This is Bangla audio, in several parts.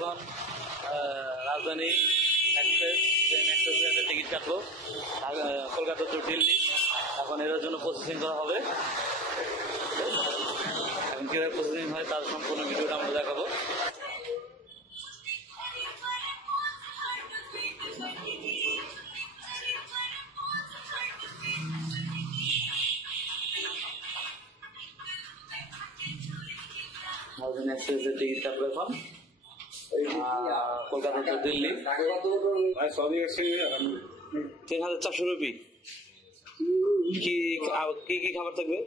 এখন রাজধানী এক্সপ্রেস টিকিট কাটবো কলকাতা টু দিল্লি। এখন এর জন্য প্রসেসিং করা হবে। এখন কীভাবে প্রসেসিং হয় তার সম্পূর্ণ ভিডিওটা আমরা দেখাবো। রাজধানী এক্সপ্রেসের টিকিট কাটবো এখন কলকাতা টু দিল্লি। 3,400 রুপি। কি কি খাবার থাকবে?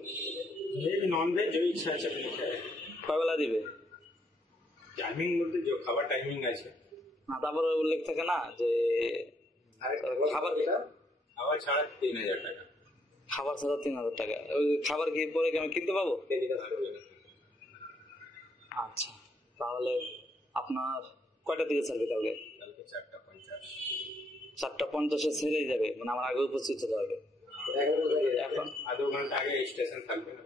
নন ভেজ ইচ্ছা আছে। কয়বেলা দিবে? টাইমিং বলতে খাবার টাইমিং আছে না, তারপরে উল্লেখ থাকে না যে খাবার ছাড়া 3,000 টাকা। খাবার ছাড়া 3,000 টাকা। ওই খাবার কি পরে আমি কিনতে পাবো? আচ্ছা, তাহলে আপনার কয়টা দিকে ছাড়বে কালকে? 4:50 ছেড়েই যাবে, মানে আমার আগে উপস্থিত হতে হবে। এখন আধা ঘন্টা আগে স্টেশন থাকবে না?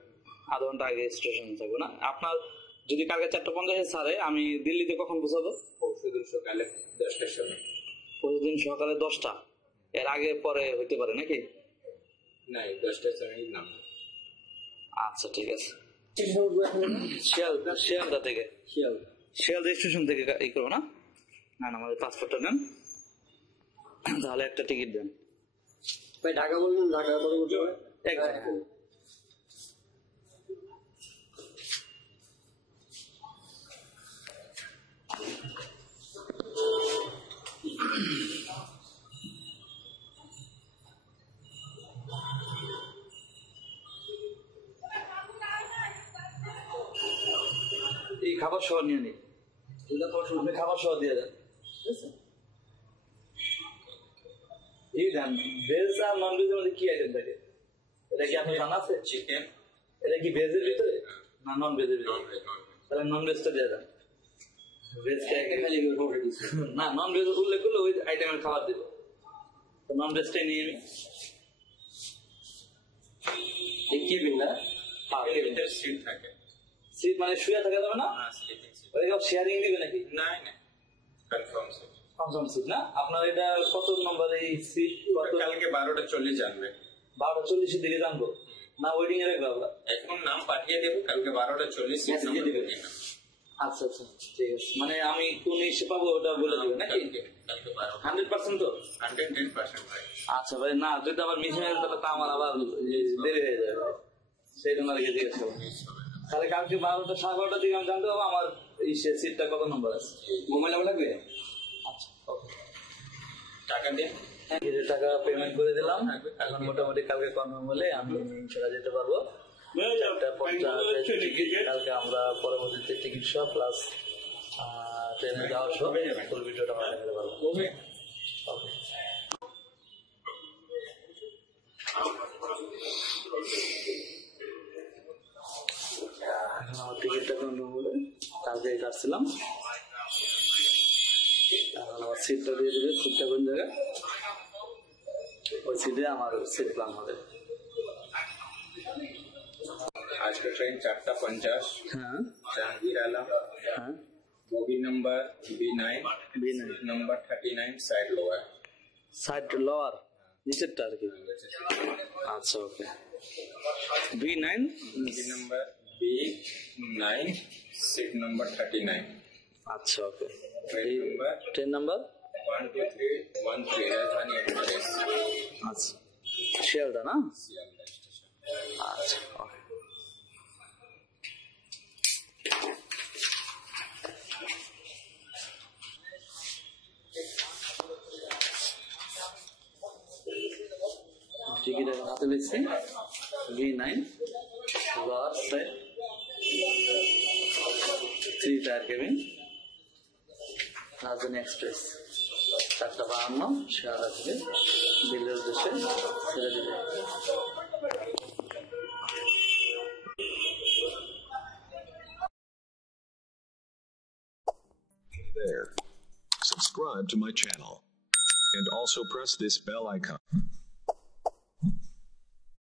আধা ঘন্টা আগে স্টেশন থাকবে না। আপনার যদি কালকে 4:50 ছাড়ে, আমি দিল্লিতে কখন পৌঁছাবো? পরশুদিন সকালে 10টার সময়। পরশুদিন সকালে 10টা? এর আগে পরে হইতে পারে নাকি? না, 10টার সময় নামবে। আচ্ছা, ঠিক আছে। শিয়ালদা থেকে? শিয়ালদা স্টেশন থেকে এই করবো না? না, আমাদের পাসপোর্টটা দেন, তাহলে একটা টিকিট দেন। ঢাকা বললেন, ঢাকা পরবর্তী এই খাবার সহ নিয়ে নিই, আপনি খাবার সহ দিয়ে দেন। এই দেন। ভেজ আর নন ভেজের মধ্যে কি আইটেম থাকে এটা কি আপনার জানা আছে? চিকেন। এটা কি ভেজের ভিতরে না নন ভেজের ভিতরে? তাহলে নন ভেজটা দিয়ে দেন। ভেজ না, নন ভেজ উল্লেখ করলে ওই আইটেমের খাবার দেবো। নন ভেজটাই নিয়ে নিই। কি বিল না? সিট থাকে। সিট মানে শুয়ে থাকা যাবে না? শেয়ারিং দিবে নাকি? না, কনফার্ম সিট। কনফার্ম সিট না? আপনার এটা কত নম্বর এই সিট? কালকে 12:40 জানবে। 12:40 দিকে জানবো না? ওয়েটিং এ রাখবো আমরা? এখন নাম পাঠিয়ে দেবো, কালকে 12:40 সিট দিবে। আচ্ছা আচ্ছা, ঠিক আছে। মানে আমি কোন ইসে পাবো ওটা বলে দেবে নাকি? কালকে 12 100% তো? 110% ভাই। আচ্ছা ভাই, না যদি আবার মিস হয়ে যায় তাহলে তো আমার আবার দেরি হয়ে যাবে, সেই জন্য আর কি জিজ্ঞেস করবো। তাহলে কালকে 12টা 12:30 দিকে আমি জানতে পারবো আমার সিটটা কত নম্বর আছে। মোবাইল নাম্বার লাগবে? আচ্ছা, ওকে। টাকা দিয়ে টাকা পেমেন্ট করে দিলাম। এখন মোটামুটি কালকে কনফার্ম হলে আমি ইনশাআল্লাহ যেতে পারবো। 4:50 কালকে আমরা পরবর্তীতে টিকিট সহ প্লাস ট্রেনে যাওয়ার সহ ফুল ভিডিওটা আমরা দেখতে পারবো। ওকে। এখন আমার টিকিটটা কনফার্ম হলে কালকে কাটছিলাম। এখন আমার সিটটা দিয়ে দেবে। সিটটা কোন জায়গায়? ওই সিটে আমার সিট প্ল্যান হবে। আজকে ট্রেন 4:50। হ্যাঁ, জাহাঙ্গীর আলম। হ্যাঁ, bogie number B9 number 39 side lower. Side lower নিচেরটা আর কি? আচ্ছা, ওকে। B9 number B9 seat number 39। আচ্ছা, ওকে। ট্রেন নাম্বার 12313 রাজধানী এক্সপ্রেস। আচ্ছা, শিয়ালদা না? শিয়ালদা স্টেশন। আচ্ছা, ওকে। টিকিট হাতে লিখছি B9 lower side 3 tyre cabin রাজধানী এক্সপ্রেস 4:52 শিয়ালদা থেকে দিল্লির উদ্দেশ্যে ছেড়ে দেবে। There. Subscribe to my channel and also press this bell icon.